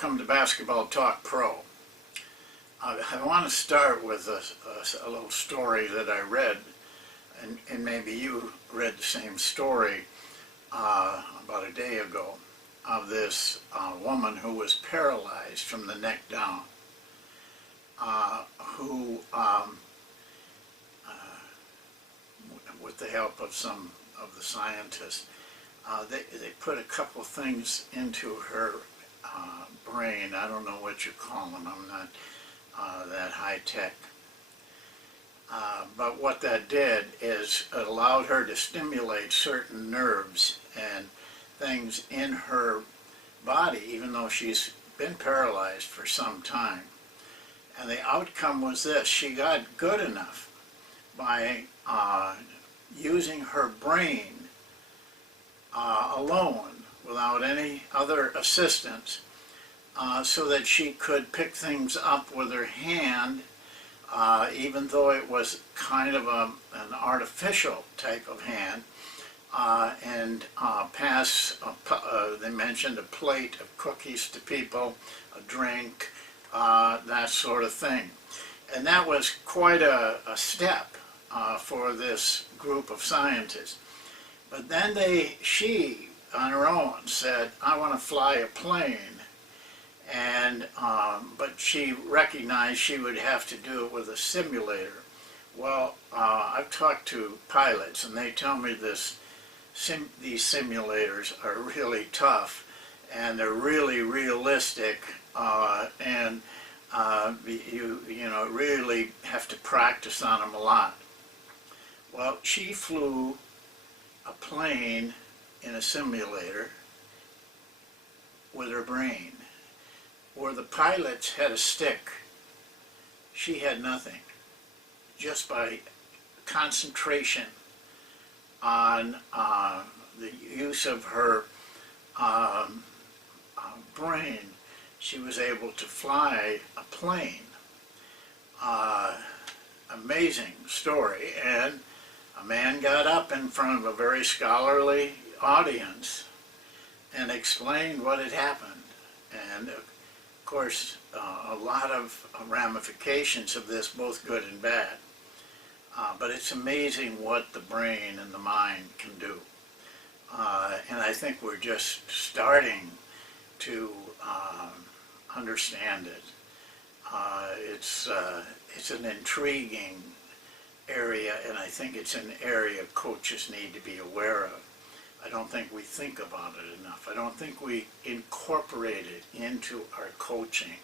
welcome to Basketball Talk Pro. I want to start with a little story that I read, and maybe you read the same story about a day ago, of this woman who was paralyzed from the neck down, who, with the help of some of the scientists, they put a couple things into her brain. I don't know what you call them. I'm not that high tech. But what that did is it allowed her to stimulate certain nerves and things in her body, even though she's been paralyzed for some time. And the outcome was this: she got good enough by using her brain alone, without any other assistance, so that she could pick things up with her hand, even though it was kind of an artificial type of hand, and pass, they mentioned, a plate of cookies to people, a drink, that sort of thing. And that was quite a step for this group of scientists. But then she, on her own, said, I want to fly a plane. And, but she recognized she would have to do it with a simulator. Well, I've talked to pilots, and they tell me these simulators are really tough, and they're really realistic, and you really have to practice on them a lot. Well, she flew a plane in a simulator with her brain. Where the pilots had a stick, she had nothing. Just by concentration on the use of her brain, she was able to fly a plane. Amazing story. And a man got up in front of a very scholarly audience and explained what had happened. And of course, a lot of ramifications of this, both good and bad. But it's amazing what the brain and the mind can do. And I think we're just starting to understand it. It's an intriguing area, and I think it's an area coaches need to be aware of. I don't think we think about it enough. I don't think we incorporate it into our coaching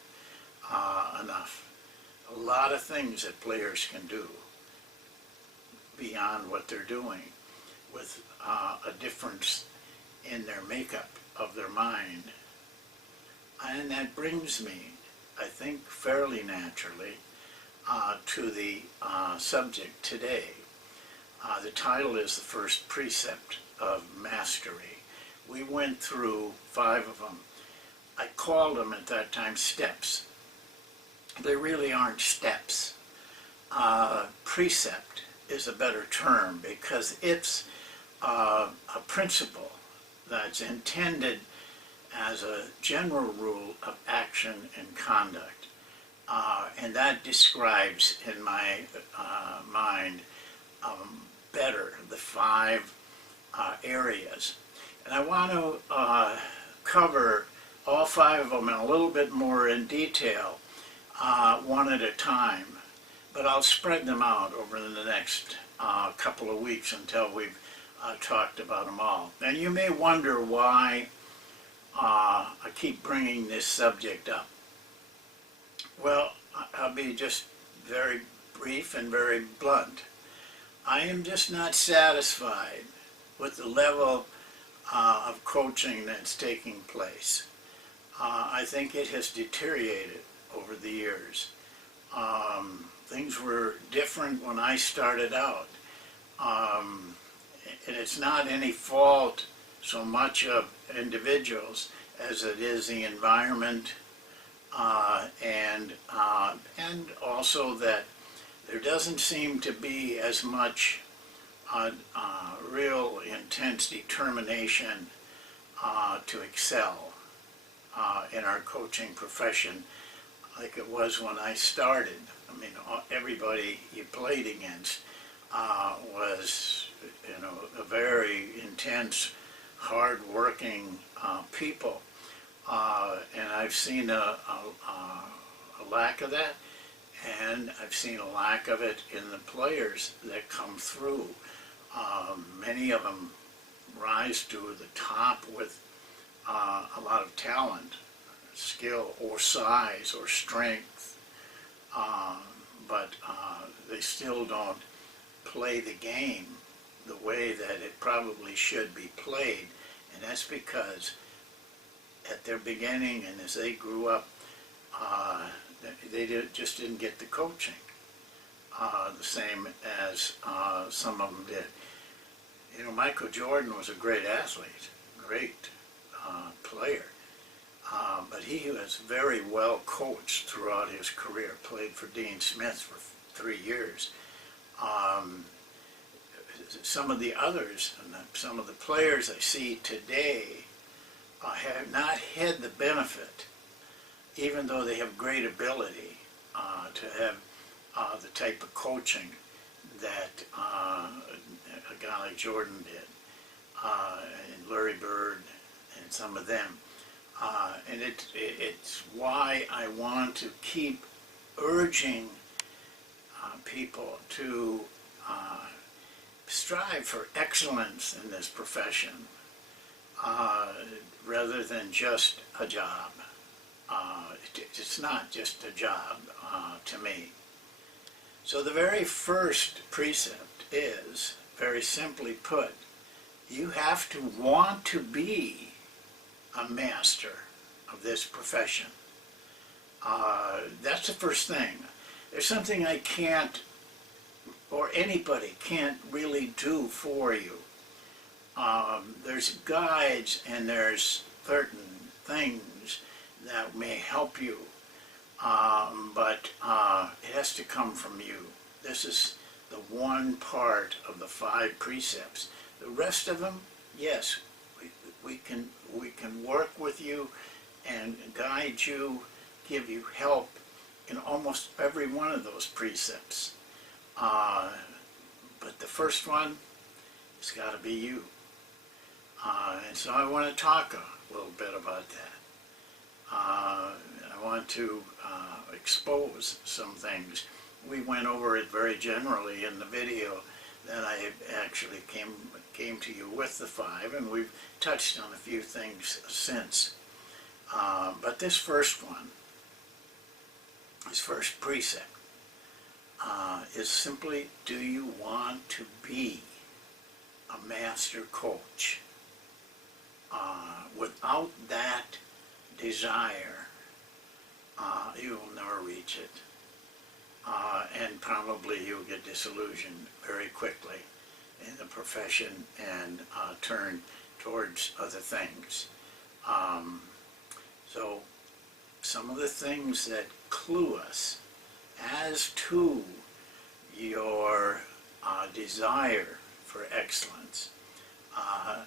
enough. A lot of things that players can do beyond what they're doing, with a difference in their makeup of their mind. And that brings me, I think fairly naturally, to the subject today. The title is The First Precept of Mastery. We went through 5 of them. I called them at that time steps. They really aren't steps. Precept is a better term because it's a principle that's intended as a general rule of action and conduct. And that describes, in my mind, better the 5 areas. And I want to cover all 5 of them in a little bit more in detail, one at a time. But I'll spread them out over the next couple of weeks until we've talked about them all. And you may wonder why I keep bringing this subject up. Well, I'll be just very brief and very blunt. I am just not satisfied with the level of coaching that's taking place. I think it has deteriorated over the years. Things were different when I started out. And it's not any fault so much of individuals as it is the environment, and also that there doesn't seem to be as much real intense determination to excel. in our coaching profession like it was when I started. I mean, everybody you played against was, a very intense, hard-working people. And I've seen a lack of that, and I've seen a lack of it in the players that come through. Many of them rise to the top with a lot of talent, skill, or size, or strength, but they still don't play the game the way that it probably should be played, and that's because at their beginning and as they grew up, they just didn't get the coaching the same as some of them did. Michael Jordan was a great athlete, great player, but he was very well coached throughout his career. Played for Dean Smith for 3 years. Some of the others, and some of the players I see today have not had the benefit, even though they have great ability, to have the type of coaching that a guy like Jordan did, and Larry Bird, and some of them. And it's why I want to keep urging people to strive for excellence in this profession, rather than just a job. It's not just a job to me. So the very first precept is, very simply put, you have to want to be a master of this profession. That's the first thing. There's something I can't, or anybody can't really do for you. There's guides and there's certain things that may help you, but it has to come from you. This is the one part of the 5 precepts. The rest of them, yes, we can work with you and guide you, give you help in almost every one of those precepts. But the first one has got to be you. And so I want to talk a little bit about that. I want to expose some things. We went over it very generally in the video that I actually came to you with the 5, and we've touched on a few things since. But this first one, this first precept, is simply, do you want to be a master coach? Without that desire, you will never reach it. And probably you'll get disillusioned very quickly in the profession and turn towards other things. So some of the things that clue us as to your desire for excellence are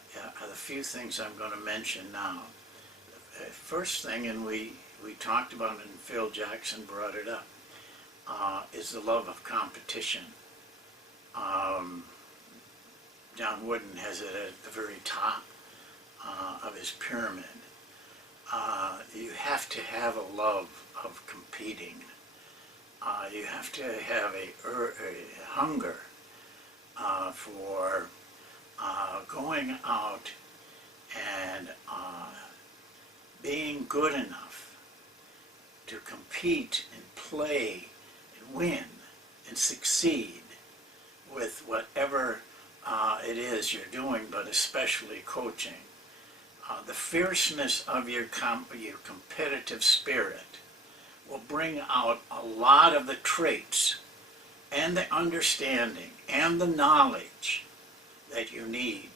the few things I'm going to mention now. The first thing, and we talked about it, and Phil Jackson brought it up, is the love of competition. John Wooden has it at the very top of his pyramid. You have to have a love of competing. You have to have a hunger for going out and being good enough to compete and play and win and succeed with whatever it is you're doing, but especially coaching. The fierceness of your competitive spirit will bring out a lot of the traits and the understanding and the knowledge that you need.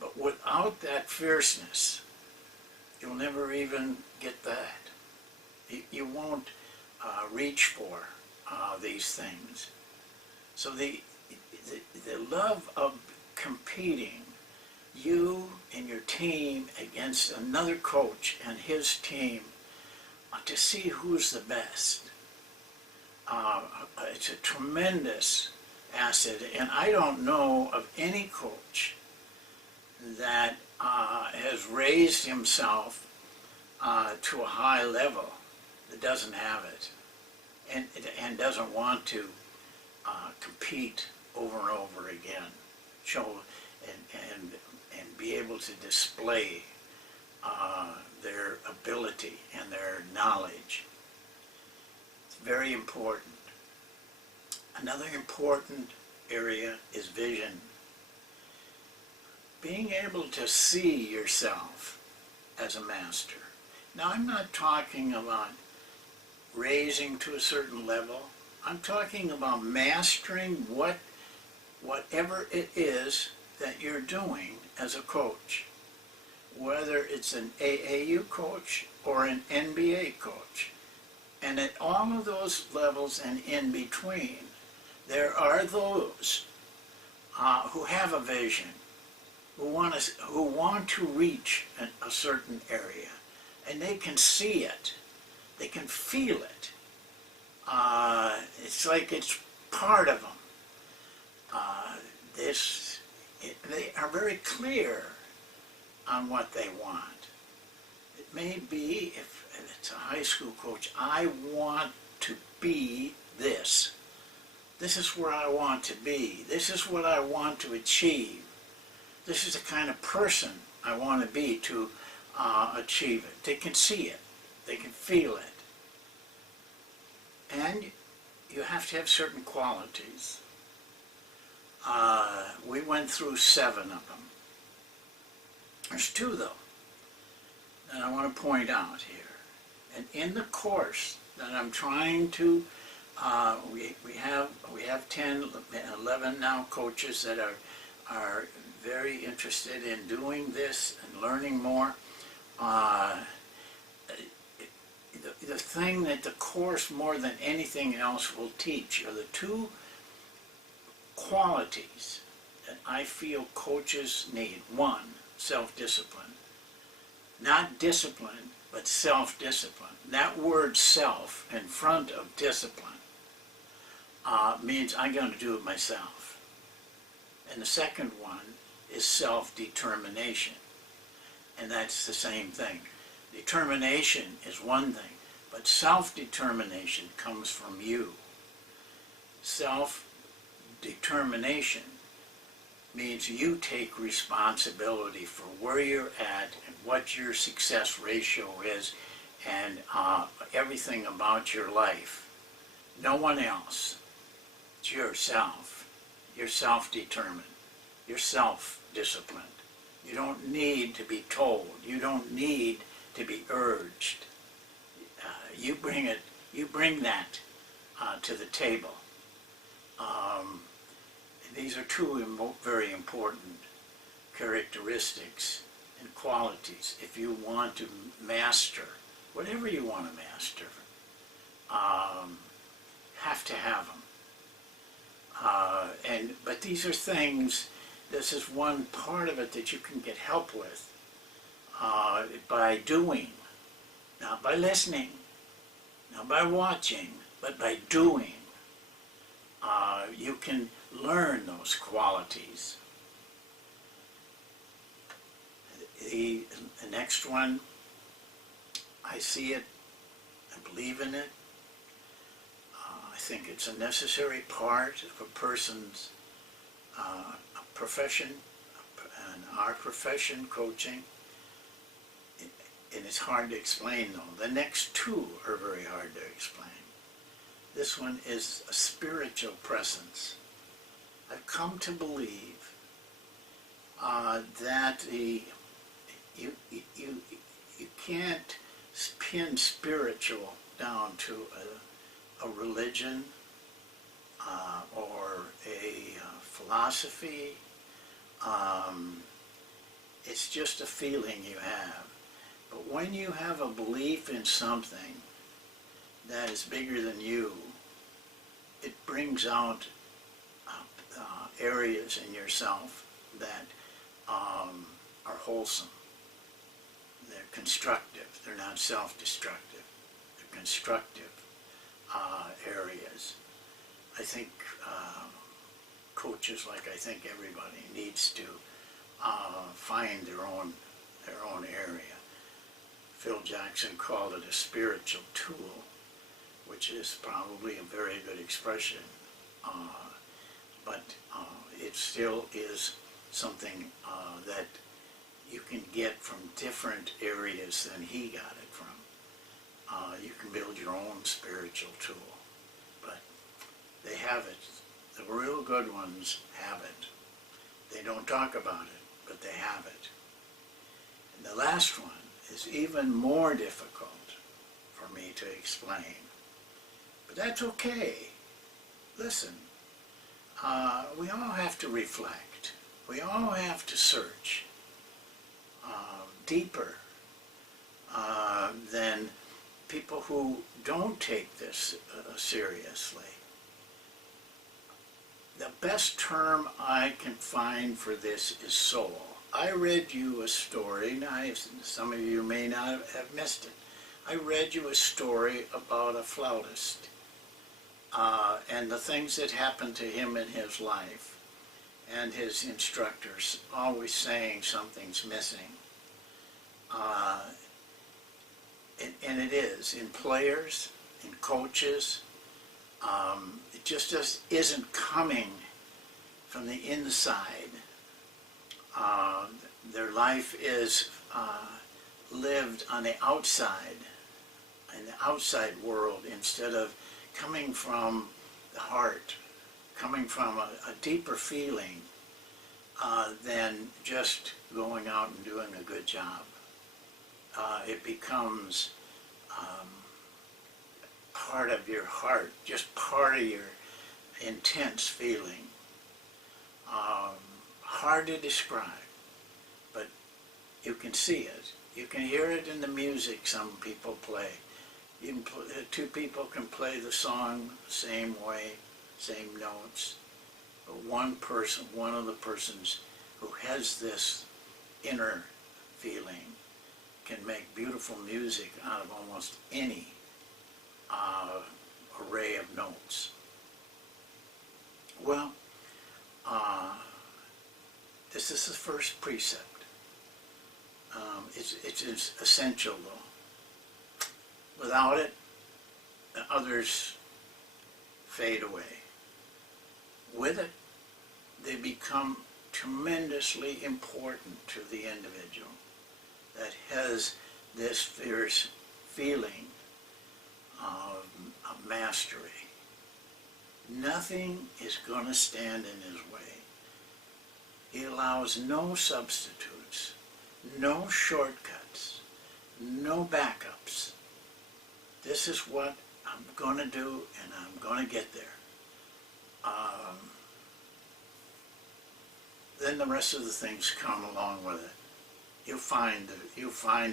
But without that fierceness, you'll never even get that. You won't reach for these things. So the love of competing you and your team against another coach and his team to see who's the best. It's a tremendous asset, and I don't know of any coach that has raised himself to a high level that doesn't have it, and doesn't want to compete over and over again, show and be able to display their ability and their knowledge. It's very important. Another important area is vision. Being able to see yourself as a master. Now, I'm not talking about raising to a certain level. I'm talking about mastering whatever it is that you're doing as a coach, whether it's an AAU coach or an NBA coach. And at all of those levels and in between, there are those who have a vision, who want to reach a certain area, and they can see it, they can feel it. It's like it's part of them. They are very clear on what they want. It may be, if it's a high school coach, I want to be this. This is where I want to be. This is what I want to achieve. This is the kind of person I want to be to achieve it. They can see it. They can feel it. And you have to have certain qualities. We went through 7 of them. There's 2, though, that I want to point out here. And in the course that I'm trying to, we have 10, 11 now coaches that are very interested in doing this and learning more. The thing that the course more than anything else will teach are the 2 qualities that I feel coaches need. 1, self-discipline. Not discipline, but self-discipline. That word self in front of discipline means I'm going to do it myself. And the second one is self-determination. And that's the same thing. Determination is one thing, but self-determination comes from you. Self-determination means you take responsibility for where you're at and what your success ratio is and everything about your life. No one else. It's yourself. You're self-determined. You're self-disciplined. You don't need to be told. You don't need to be urged. You bring that to the table. These are 2 very important characteristics and qualities if you want to master whatever you want to master. Have to have them. But these are things. This is one part of it that you can get help with by doing, not by listening, not by watching, but by doing. You can learn those qualities. The next one, I see it, I believe in it. I think it's a necessary part of a person's profession, and our profession, coaching. And it's hard to explain, though. The next 2 are very hard to explain. This one is a spiritual presence. I've come to believe that you can't pin spiritual down to a religion or a philosophy. It's just a feeling you have. But when you have a belief in something that is bigger than you, it brings out areas in yourself that are wholesome. They're constructive. They're not self-destructive. They're constructive areas. I think coaches, like I think everybody, needs to find their own area. Phil Jackson called it a spiritual tool, which is probably a very good expression, but it still is something that you can get from different areas than he got it from. You can build your own spiritual tool, but they have it. The real good ones have it. They don't talk about it, but they have it. And the last one is even more difficult for me to explain, but that's okay. Listen, we all have to reflect. We all have to search deeper than people who don't take this seriously. The best term I can find for this is soul. I read you a story, now some of you may not have missed it. I read you a story about a flautist and the things that happened to him in his life, and his instructors always saying something's missing. And it is, in players, in coaches, it just isn't coming from the inside. Their life is lived on the outside, in the outside world, instead of coming from the heart, coming from a deeper feeling than just going out and doing a good job. It becomes part of your heart, just part of your intense feeling. Hard to describe, but you can see it. You can hear it in the music some people play. Two people can play the song the same way, same notes, but one of the persons who has this inner feeling can make beautiful music out of almost any array of notes. Well, this is the first precept. It's essential, though. Without it, the others fade away. With it, they become tremendously important to the individual that has this fierce feeling of mastery. Nothing is going to stand in his way. He allows no substitutes, no shortcuts, no backups. This is what I'm going to do, and I'm going to get there. Then the rest of the things come along with it. You'll find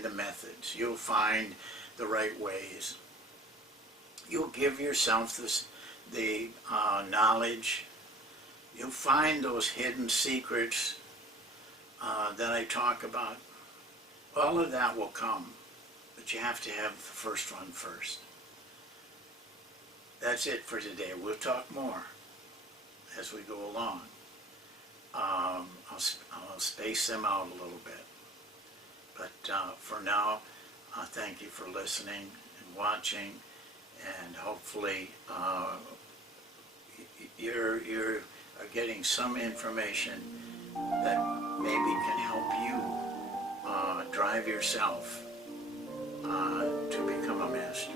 the methods. You'll find the right ways. You'll give yourself the knowledge. You'll find those hidden secrets that I talk about. All of that will come, but you have to have the first one first. That's it for today. We'll talk more as we go along. I'll space them out a little bit. But for now, thank you for listening and watching, and hopefully you're getting some information that maybe can help you drive yourself to become a master.